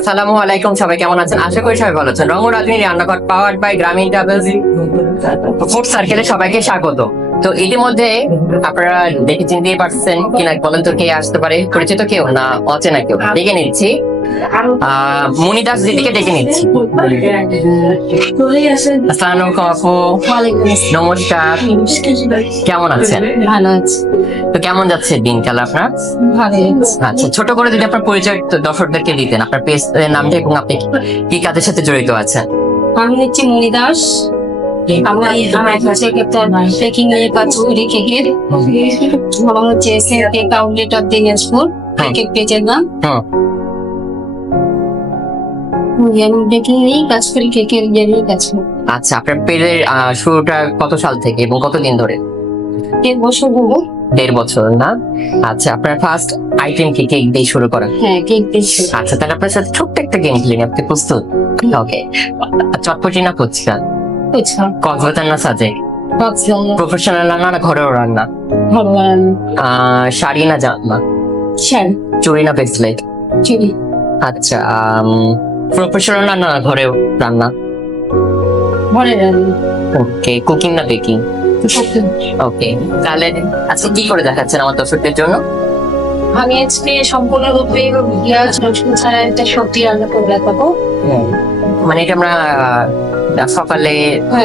আসসালামু আলাইকুম, সবাই কেমন আছেন? আশা করি সবাই ভালো আছেন। রং ও রাঁধুনি রান্নাঘর পাওয়ার্ড বাই গ্রামীণ ট্রাভেলস ফুড সার্কেলে সবাইকে স্বাগত। তো ইতিমধ্যে আপনারা দেখে চিনতেই পারছেন কিনা, বলেন তো কে আসতে পারে? পরিচিত কেউ না অচেনা কেউ? ডেকে নিচ্ছি মনি দাস দিদিকে ডেকে নিচ্ছি। আসসালামু আলাইকুম আপু। নমস্কার, কেমন আছেন? ভালো আছে। তো কেমন যাচ্ছে দিনকাল আপনার? ভালো। আচ্ছা, ছোট করে যদি আপনার পরিচয় দর্শকদেরকে দিতেন, আপনার পেজ নামটা এবং আপনি কি কাজের সাথে জড়িত আছেন? আমি হচ্ছে মনি দাস। আমার কাছে একটা বেকিং এর কাজ করি, কেকের। আমার হচ্ছে cake outlet of Dinajpur, cake পেজের নাম। আমি বেকিং নিয়েই কাজ করি, কেকের নিয়েই কাজ করি। আচ্ছা, আপনার পেজের শুরুটা কত সাল থেকে এবং কতদিন ধরে? 1 বছর হলো। 1.5 বছর না? আচ্ছা, আপনার ফার্স্ট আইটেম কি কেক দিয়ে শুরু করা? হ্যাঁ, কেক পেস্ট্রি। আচ্ছা, তাহলে আপনার সাথে ছোট্ট একটা গেম খেলি, আপনি প্রস্তুত? ওকে। চটপটি না ফুচকা? বুঝছো? কক্সবাজার না সাজেক? কক্সবাজার। প্রফেশনাল রান্না না ঘরেও রান্না? ভগবান। শাড়ি না জামা? শাড়ি। চুড়ি না ব্রেসলেট? চুড়ি। আচ্ছা, প্রফেশনাল রান্না না ঘরেও রান্না? ঘরে রান্না। ওকে। কুকিং না বেকিং? ওকে। তাহলে আজকে কি করে দেখাচ্ছেন আমার দর্শকদের জন্য? আমি আজকে সম্পূর্ণরূপে পেঁয়াজ রসুন ছাড়া একটা সবজি রান্না করে দেখাবো। মানে এটা আমরা সকালে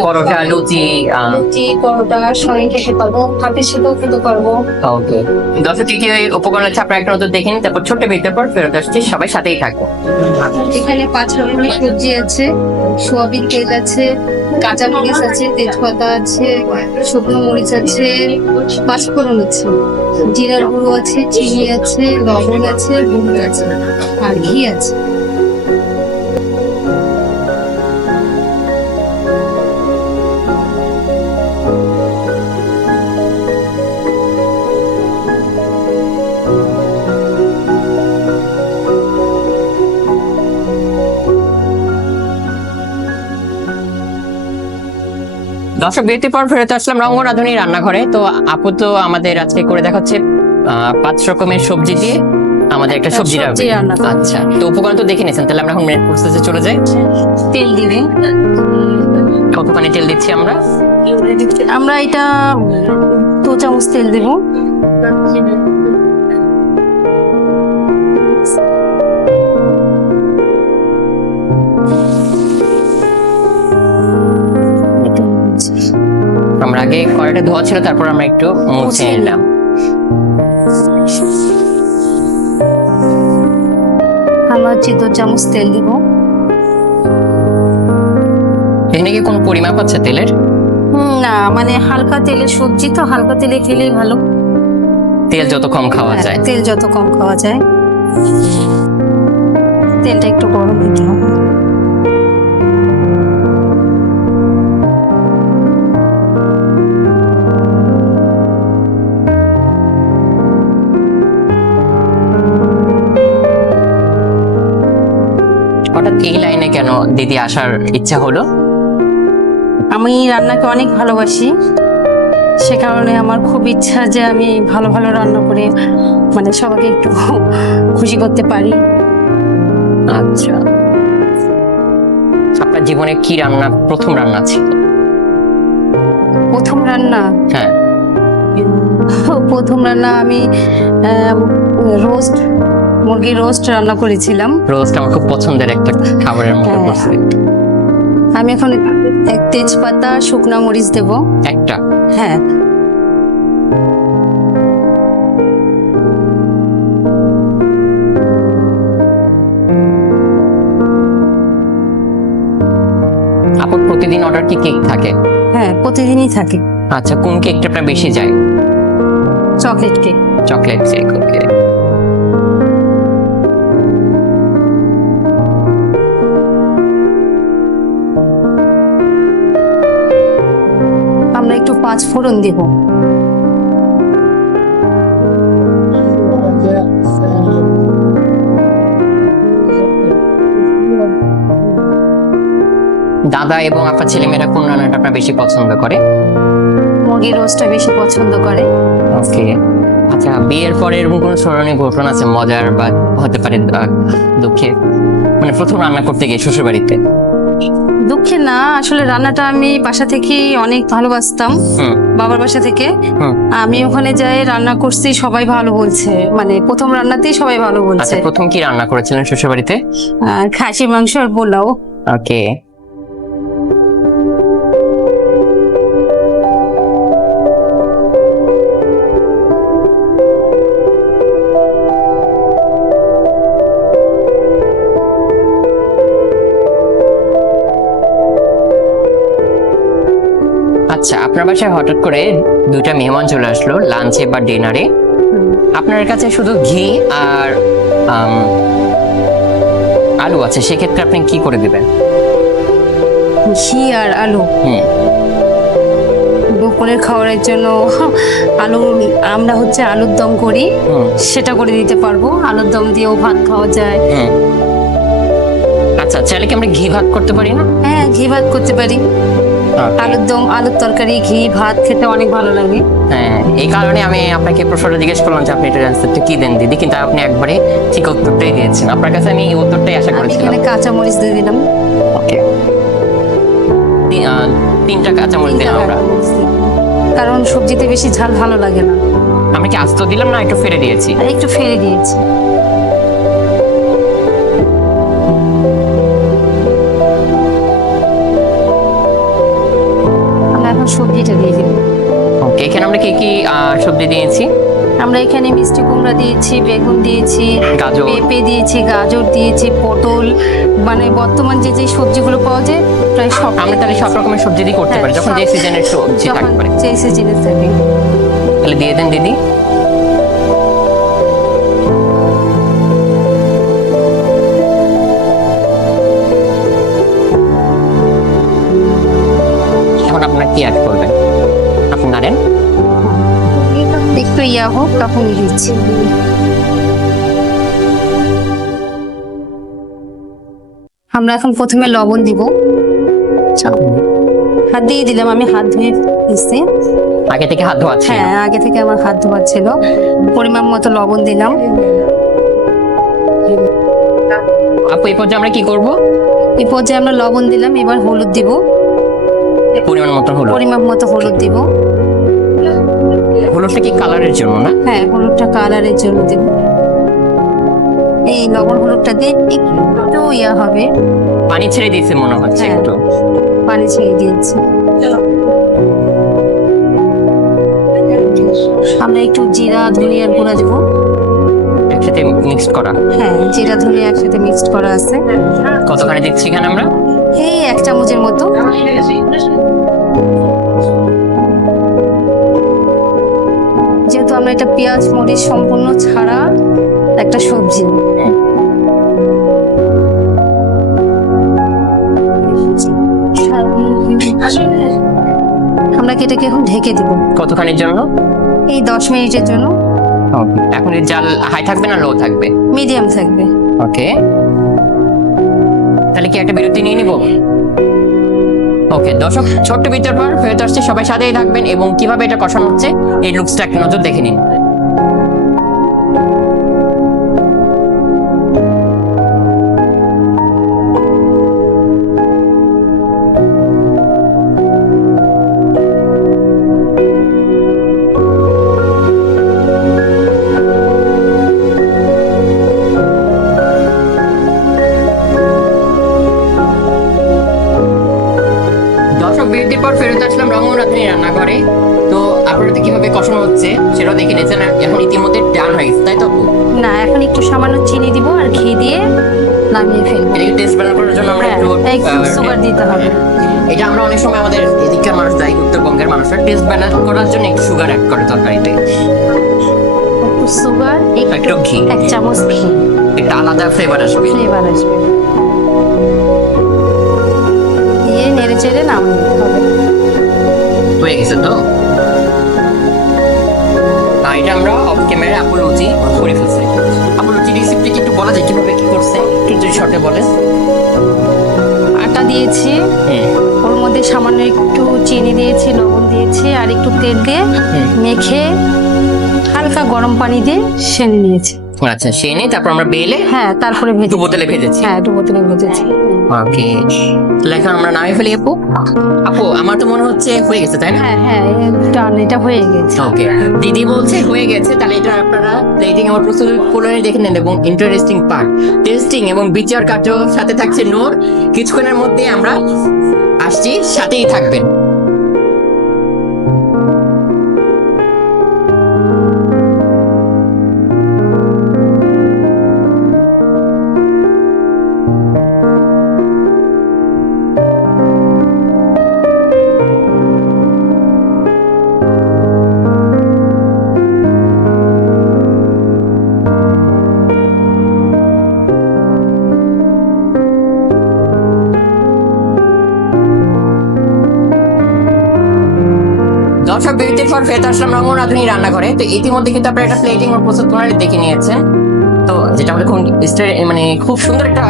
পরোটা লুচি লুচি পরোটা সঙ্গে খেতে পারবো, ভাতের সাথেও খেতে পারবো। ওকে। দর্শক কি কি উপকরণ আছে আপনারা একটা নজর দেখে নিন, তারপর ছোট্ট বিরতির পর ফেরত আসছি, সবাই সাথেই থাকবো। এখানে 5 রকমের সবজি আছে, সোয়াবিন তেল আছে, কাঁচা মরিচ আছে, তেজপাতা আছে, শুকনো মরিচ আছে, পাঁচফোড়ন আছে, জিরার গুঁড়ো আছে, চিনি আছে, লবণ আছে, হলুদ আছে আর ঘি আছে। দর্শক বিরতির পর ফেরত আসলাম রং ও রাঁধুনি রান্নাঘরে। তো আপু তো আমাদের আজকে করে দেখাচ্ছে 5 রকমের সবজি দিয়ে আমাদের একটা সবজি রান্না। আচ্ছা, তো উপকরণ তো দেখে নিয়েছেন, তাহলে আমরা এখন মেন প্রসেসে চলে যাই। তেল দিবে। কতখানি তেল দিচ্ছি আমরা? আমরা এটা 2 চামচ তেল দেবো। আমরা আগে কড়াইটা ধোয়া ছিল, তারপর আমরা একটু মুছে নিলাম। আমরা 2 চামচ তেল দিব। এখানে কি কোনো পরিমাপ আছে তেলের? না, মানে হালকা তেলে সবজি তো হালকা তেলে খেলেই ভালো। তেল যত কম খাওয়া যায়। তেল যত কম খাওয়া যায়। তেলটা একটু গরম দিতে হবে। হঠাৎ এই লাইনে কেন দিদি আসার ইচ্ছা হলো? আমি রান্নাকে অনেক ভালোবাসি, সে কারণে আমার খুব ইচ্ছা যে আমি ভালো ভালো রান্না করে মানে সবাইকে একটু খুশি করতে পারি। আচ্ছা, আপনার জীবনে কি রান্না প্রথম রান্না ছিল? প্রথম রান্না? হ্যাঁ। প্রথম রান্না আমি রোস্ট, মুরগির রোস্ট রান্না করেছিলাম। রোস্ট আমার খুব পছন্দের একটা খাবারের মধ্যে পড়ছে। আমি এখন এক তেজপাতা শুকনা মরিচ দেব একটা। হ্যাঁ। আপনার প্রতিদিন অর্ডার কি কেক থাকে? হ্যাঁ, প্রতিদিনই থাকে। আচ্ছা, কোন কেকটা আপনার বেশি যায়? Chocolate cake. Chocolate cake. Okay. আমরা একটু 5 ফোড়ন দেব। দাদা এবং আপনার ছেলেমেয়েরা কোন রান্নাটা আপনার বেশি পছন্দ করে? মুরগির রোস্টটা বেশি পছন্দ করে। ওকে। আচ্ছা, বিয়ের পরে এরকম কোনো স্মরণীয় ঘটনা আছে, মজার বা হতে পারে দুঃখের, মানে প্রথম রান্না করতে গিয়ে শ্বশুর বাড়িতে? দুঃখে না, আসলে রান্নাটা আমি বাসা থেকেই অনেক ভালোবাসতাম, হুম বাবার বাসা থেকে। হুম। আমি ওখানে যাই রান্না করছি, সবাই ভালো বলছে, মানে প্রথম রান্নাতেই সবাই ভালো বলছে। আচ্ছা, প্রথম কি রান্না করেছিলেন শ্বশুর বাড়িতে? খাসি মাংস আর পোলাও। ওকে। আচ্ছা, আপনার বাসায় হঠাৎ করে দুইটা মেহমান চলে আসলো লাঞ্চে বা ডিনারে, আপনার কাছে শুধু ঘি আর আলু আছে, সেক্ষেত্রে আপনি কি করে দিবেন? ঘি আর আলু হুম। দুপুরের খাবারের জন্য আলু, আমরা হচ্ছে আলুর দম করি, হুম সেটা করে দিতে পারবো। আলুর দম দিয়েও ভাত খাওয়া যায়। হুম। আচ্ছা, চাইলে কি আমরা ঘি ভাত করতে পারি না? হ্যাঁ, ঘি ভাত করতে পারি। Okay. আলুর দম, আলুর তরকারি, ঘি ভাত খেতে অনেক ভালো লাগে। হ্যাঁ, এই কারণে আমি আপনাকে প্রশ্নটা জিজ্ঞেস করলাম যে আপনি এটার অ্যান্সারটা কি দেন দিদি, কিন্তু আপনি একবারে ঠিক উত্তরটাই দিয়েছেন। আপনার কাছে আমি এই উত্তরটাই আশা আমি করেছিলাম। এখানে কাঁচা মরিচ দিয়ে দিলাম। ওকে, তিনটা কাঁচামরিচ দিলাম আমরা। কারণ সবজিতে বেশি ঝাল ভালো লাগে না। আমি কি আস্ত দিলাম না একটু ফেলে দিয়েছি? আর একটু ফেলে দিয়েছি। আমরা এখন সবজিটা দিয়ে দিব। ওকে, এখানে আমরা কি কি সবজি দিয়েছি? আমরা এখানে মিষ্টি কুমড়া দিয়েছি, বেগুন দিয়েছি, গাজর। পেঁপে দিয়েছি, গাজর দিয়েছি, পটল, মানে বর্তমান যে যে সবজিগুলো পাওয়া যায় প্রায় সব। আমরা তাহলে সব রকমের সবজি দিয়ে করতে পারি যখন যে সিজনের সবজি যখন থাকতে পারে। যে সিজনের থাকে। তাহলে দিয়ে দেন দিদি। এখন আপনার কি অ্যাড করবেন? আপনি নাড়েন। একটু ইয়া হোক তখন দিচ্ছি। আমরা এখন প্রথমে লবণ দিব। হাত দিয়ে দিলাম, আমি হাত ধুয়ে দিচ্ছি। আগে থেকে হাত ধোয়া ছিল? হ্যাঁ, আগে থেকে আমার হাত ধোয়া ছিল। পরিমাণ মতো লবণ দিলাম। আপু, এই পর্যায়ে আমরা কি করব? এই পর্যায়ে আমরা লবণ দিলাম, এবার হলুদ দিব। পরিমাণ মতো হলুদ। পরিমাণ মতো হলুদ দিব। হলুদটা কি কালারের জন্য না? হ্যাঁ, হলুদটা কালারের জন্য দেব। এই লবণ হলুদটা দিয়ে একটু ইয়া হবে। পানি ছেড়ে দিয়েছে মনে হচ্ছে হ্যাঁ। একটু। পানি ছেড়ে দিয়েছি। আমরা একটু জিরা ধনিয়ার গুঁড়া দেবো। একসাথে মিক্সড করা? হ্যাঁ, জিরা ধনিয়া একসাথে মিক্সড করা আছে। কতখানি দিচ্ছি এখানে আমরা? এই 1 চামচের মতো। যেহেতু আমরা এটা পেঁয়াজ মরিচ সম্পূর্ণ ছাড়া একটা সবজি, আমরা এটাকে এখন ঢেকে দিব। কতখানির জন্য? এই 10 মিনিটের জন্য। এখন এর জাল হাই থাকবে না লো থাকবে? মিডিয়াম থাকবে। ওকে, তাহলে কি একটা বিরতি নিয়ে নিব? ওকে দর্শক, ছোট্ট বিরতির পর ফেরত আসছে, সবাই সাথেই থাকবেন এবং কিভাবে এটা কষানো হচ্ছে এই লুকসটা একটা নজর দেখে নিন। বিরতির পর ফেরত আসলাম রঙন রাঁধুনি রান্নাঘরে। তো আপনারা কিভাবে কষানো হচ্ছে সেটাও দেখে নিয়েছেন। এখন ইতিমধ্যে ডান হয়ে গেছে, তাই তো? না, এখন একটু সামান্য চিনি দিব আর ঘি দিয়ে নামিয়ে ফেলবো। এটাকে টেস্ট ব্যালেন্স করার জন্য আমরা একটু সুগার দিতে হবে। এটা আমরা অনেক সময় আমাদের এদিককার মানুষ যাই উত্তরবঙ্গের মানুষরা টেস্ট ব্যালেন্স করার জন্য একটু সুগার অ্যাড করে তরকারিতে। একটু সুগার, একটু ঘি, 1 চামচ ঘি, একটা আলাদা ফ্লেভার আসবে। ফ্লেভার আসবে। দিয়ে নেড়ে চেড়ে নামিয়ে দিতে হবে। হয়ে গেছে তো? এটা আমরা অফ ক্যামেরা আপুর রুচি করে ফেলছি। আপুর রুচি রেসিপিটা কি একটু বলা যায় কিভাবে কি করছে? একটু যদি শর্টে বলেন। আটা দিয়েছি, ওর মধ্যে সামান্য একটু চিনি দিয়েছি, লবণ দিয়েছি আর একটু তেল দিয়ে মেখে হালকা গরম পানি দিয়ে সেনে নিয়েছি। আচ্ছা সেনে তারপর আমরা বেলে হ্যাঁ, তারপরে ভেজে দু বোতলে ভেজেছি। হ্যাঁ, 2 বোতলে ভেজেছি। ওকে, তাহলে এখন আমরা নামিয়ে ফেলি আপু। আপু আমার তো মনে হচ্ছে হয়ে গেছে, তাই না? হ্যাঁ হ্যাঁ, এটা হয়ে গেছে। ওকে, দিদি বলছে হয়ে গেছে, তাহলে এটা আপনারা প্লেটিং আমার প্রস্তুত করে দেখে নেন। এবং ইন্টারেস্টিং পার্ট টেস্টিং এবং বিচার কার্য সাথে থাকছে নূর। কিছুক্ষণের মধ্যে আমরা আসছি, সাথেই থাকবেন। দর্শক বিরতির পর ফেরত আসলাম রঙ্গন রাঁধুনি রান্নাঘরে। তো ইতিমধ্যে কিন্তু আপনারা একটা প্লেটিং ও প্রস্তুত করে দেখে নিয়েছেন। তো যেটা আমাদের মানে খুব সুন্দর একটা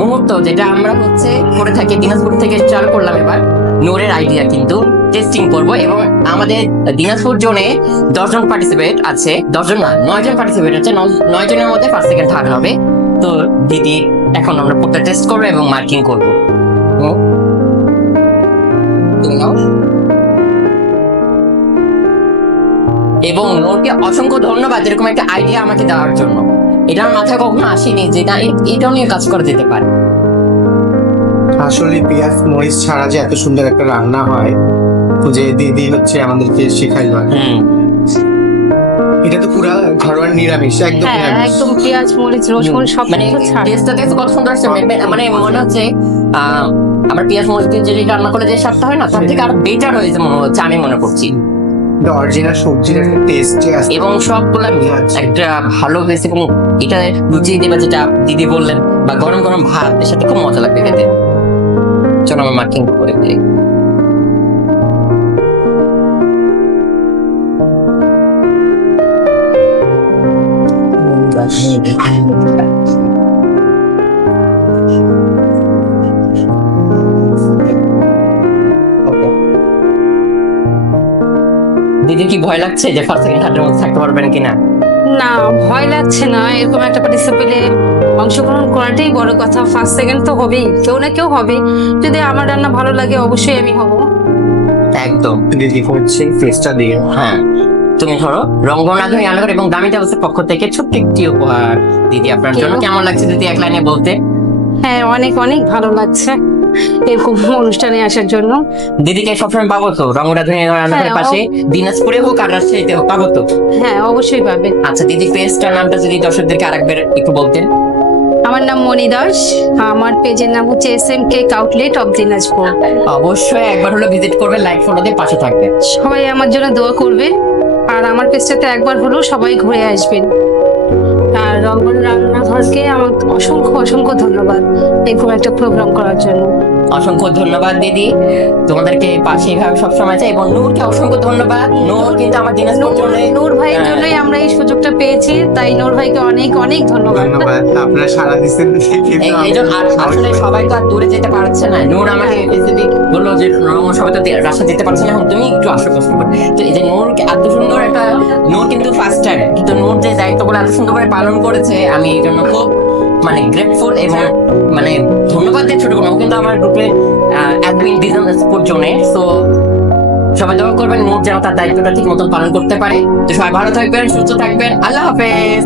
মুহূর্ত, যেটা আমরা হচ্ছে করে থাকি দিনাজপুর থেকে চালু করলাম। এবার নূরের আইডিয়া কিন্তু টেস্টিং করব। এবং আমাদের দিনাজপুর জোনে 10 জন পার্টিসিপেট আছে, 10 জন না 9 জন পার্টিসিপেট আছে। 9 জনের মধ্যে ফার্স্ট সেকেন্ড থার্ড হবে। তো দিদি এখন আমরা পুরোটা টেস্ট করবো এবং মার্কিং করবো। তুমি নাও। এবং নূরকে অসংখ্য ধন্যবাদ এরকম একটা আইডিয়া আমাকে দেওয়ার জন্য। এটা আমার মাথায় কখনো আসেনি যে না এটাও নিয়ে কাজ করা যেতে পারে। আসলে পেঁয়াজ মরিচ ছাড়া যে এত সুন্দর একটা রান্না হয়, যে দিদি হচ্ছে আমাদেরকে শেখাইলো। এটা তো পুরা ঘরোয়া নিরামিষ, একদম হ্যাঁ, নিরামিষ। একদম পেঁয়াজ মরিচ রসুন সব মানে কিছু ছাড়া। টেস্টটা দেখতে কত সুন্দর আসছে। মানে মনে হচ্ছে আমার পেঁয়াজ মরিচ দিয়ে যে রান্না করলে যে স্বাদটা হয় না, তার থেকে আরো বেটার হয়েছে মনে হচ্ছে, আমি মনে করছি। অরিজিনাল সবজির একটা টেস্ট আছে এবং সবগুলা একটা ভালো হয়েছে। এবং এটা লুচি দিবা যেটা দিদি বললেন, বা গরম গরম ভাতের সাথে খুব মজা লাগবে খেতে। চলো আমরা মার্কিং করে দিই। দিদি কি ভয় লাগছে যে ফার্স্ট সেকেন্ড থার্ডের মধ্যে থাকতে পারবেন কিনা? না, ভয় লাগছে না। এরকম একটা পার্টিসিপেটে অংশগ্রহণ করাটাই বড় কথা। ফার্স্ট সেকেন্ড তো হবেই, কেউ না কেউ হবে। যদি আমার রান্না ভালো লাগে অবশ্যই আমি হব। একদম। দিদি হচ্ছে টেস্টটা দিয়ে। হ্যাঁ, তুমি ধরো রঙ্গন রাঁধুনি রান্নাঘর এবং দামি ট্রাভেলসের পক্ষ থেকে ছোট্ট একটি উপহার দিদি আপনার জন্য। কেমন লাগছে দিদি এক লাইনে বলতে? হ্যাঁ, অনেক অনেক ভালো লাগছে এরকম অনুষ্ঠানে আসার জন্য। দিদিকে সবসময় পাবো তো রঙ্গন রাঁধুনি রান্নাঘরের পাশে, দিনাজপুরে হোক আর রাজশাহীতে হোক, পাবো তো? হ্যাঁ, অবশ্যই পাবেন। আচ্ছা দিদি, পেজটার নামটা যদি দর্শকদেরকে আরেকবার একটু বলতেন। আমার নাম মনি দাস, আমার পেজের নাম হচ্ছে SMK আউটলেট অফ দিনাজপুর। অবশ্যই একবার হলো ভিজিট করবেন, লাইক ফলো দিয়ে পাশে থাকবেন। সবাই আমার জন্য দোয়া করবেন, আর আমার পেজটাতে একবার হলেও সবাই ঘুরে আসবেন। আর রঙ্গন রান্নাঘরকে আমার অসংখ্য অসংখ্য ধন্যবাদ এরকম একটা প্রোগ্রাম করার জন্য। অসংখ্য ধন্যবাদ দিদি, তোমাদেরকে পাশে এইভাবে সবসময় চাই। এবং নূরকে অসংখ্য ধন্যবাদ। নূর কিন্তু আমার দিনাজপুর জন্য, নূর ভাইয়ের জন্যই আমরা এই সুযোগটা পেয়েছি, তাই নূর ভাইকে অনেক অনেক ধন্যবাদ। ধন্যবাদ, আপনারা সারা দিচ্ছেন। আসলে সবাই তো আর দূরে যেতে পারছে না। নূর আমাকে দিদি বললো যে সবাই তো রাস্তা যেতে পারছে না, এখন তুমি একটু আসো কষ্ট করে। তো এই যে নূর এত সুন্দর একটা, নূর কিন্তু ফার্স্ট টাইম, কিন্তু নূর যে দায়িত্বগুলো এত সুন্দর করে পালন করেছে, আমি এই জন্য খুব মানে গ্রেটফুল এবং মানে ধন্যবাদ দিয়ে ছোট করবো। কিন্তু আমার গ্রুপে অ্যাডমিন দিনাজপুর জোনে। সো সবাই দোয়া করবেন নূর যেন তার দায়িত্বটা ঠিক মতন পালন করতে পারে। তো সবাই ভালো থাকবেন, সুস্থ থাকবেন। আল্লাহ হাফেজ।